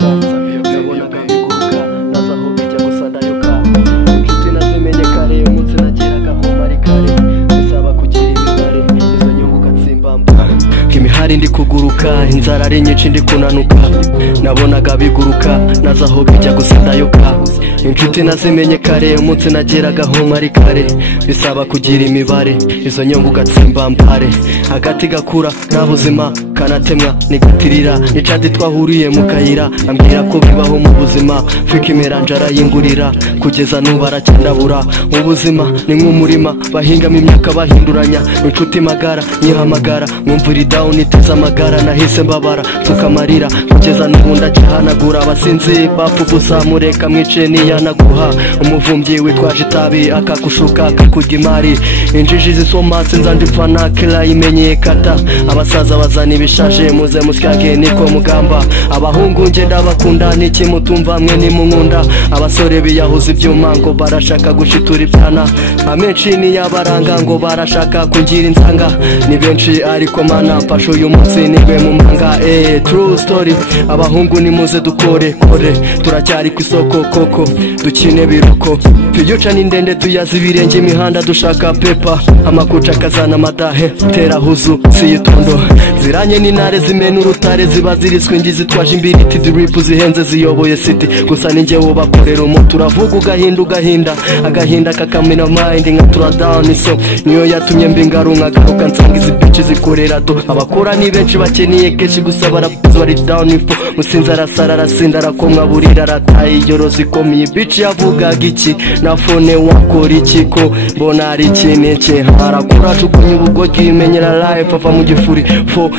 biguruka nabonaga biguruka nazaho bijya gusa ndayoka inshuti nazimenye kare umunsi nageraga aho mari kare bisaba kugira imibare izo nyungu ugatsimbamba imihari ndi kuguruka inzara ari nyinshi ndi kunanuka nabonaga biguruka nazaho bijya gusa ndayoka inshuti nazimenye kare umunsi nageraga aho mari kare bisaba kugira imibare izo nyungu ugatsimbambare agati gakura nta buzima kanatemwa nigatirira nicadi twahuriye mu kayira ambwira ko bibaho mu buzima fika imeranja arayingurira kugeza n'ubu aracyandabura ubuzima ni nk'umurima bahingamo imyaka bahinduranya inshuti magara nyihamagara mwumvira down iteza amagara nahise mbabara nsuka amarira kugeza n'ubu ndagihanagura abasinzi bapfa ubusa mureka mwice niyanaguha umuvumvyi witwaje itabi akakushuka akakurya imari injiji zisoma sinza ndipfana kila imenyeye kata abasaza bazana ibishaje muze musyage niko mugamba abahungu nge ndabakunda niki mutumva mwe ni munkunda abasore biyahuza ibyuma ngo barashaka gushitura ibyana amenshi ni yabaranga ngo barashaka kungira inzanga ni benshi ariko mana mfashe uyu munsi nigwe mu manga true story abahungu ni muze dukore kore turacyari ku isoko koko dukine biruko tuyuca ni ndende tuyaza ibirenge imihanda dushaka pepa amakuca kazana amadahe tera huzu siyitondo ziranye n'intare zimena urutare ziba ziritswe ingizi twaje imbiriti drip zihenze ziyoboye city gusa ninjye wo bakorera umuti uravuga ugahinda agahinda kakamena mind nka tura down so niyo yatumye mbingarunka garuka nsanga izi bitch zikorera do abakora ni benshi bakeniye keshi gusa bari down info musinza arasara arasinda arakomwa burira arataye ijoro zikomeye bitch yavugaga iki na phone wakora iki ko mbona ari kineke harakura cukunye ubugoryi imenyera life ava mu gifuri fo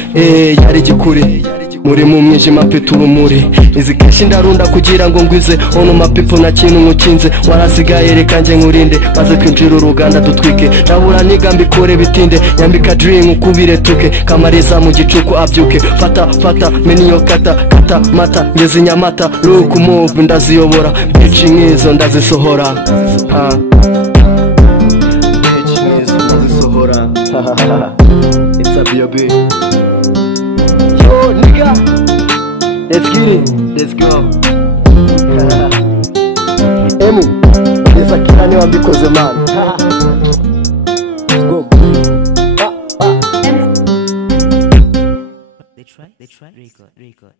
yari gikuri muri mu mwijima mfite urumuri izi keshi ndarunda kugira ngo ngwize ono mapipo na kintu nkukinze warasigaye reka nje nkurinde maze kwinjira uruganda dutwike nabura niga mbikore bitinde nyambika dream ukubire tuke kamariza mu gicuku abyuke fata meniyo kata mata ngeze nyamata look move ndaziyobora bitch nkizo ndazisohora bitch nkizo ndazisohora it's a B.O.B. Yo, nigga, let's get it, let's go. Emu, neza kirani wambikoze man. Let's go. They try, record.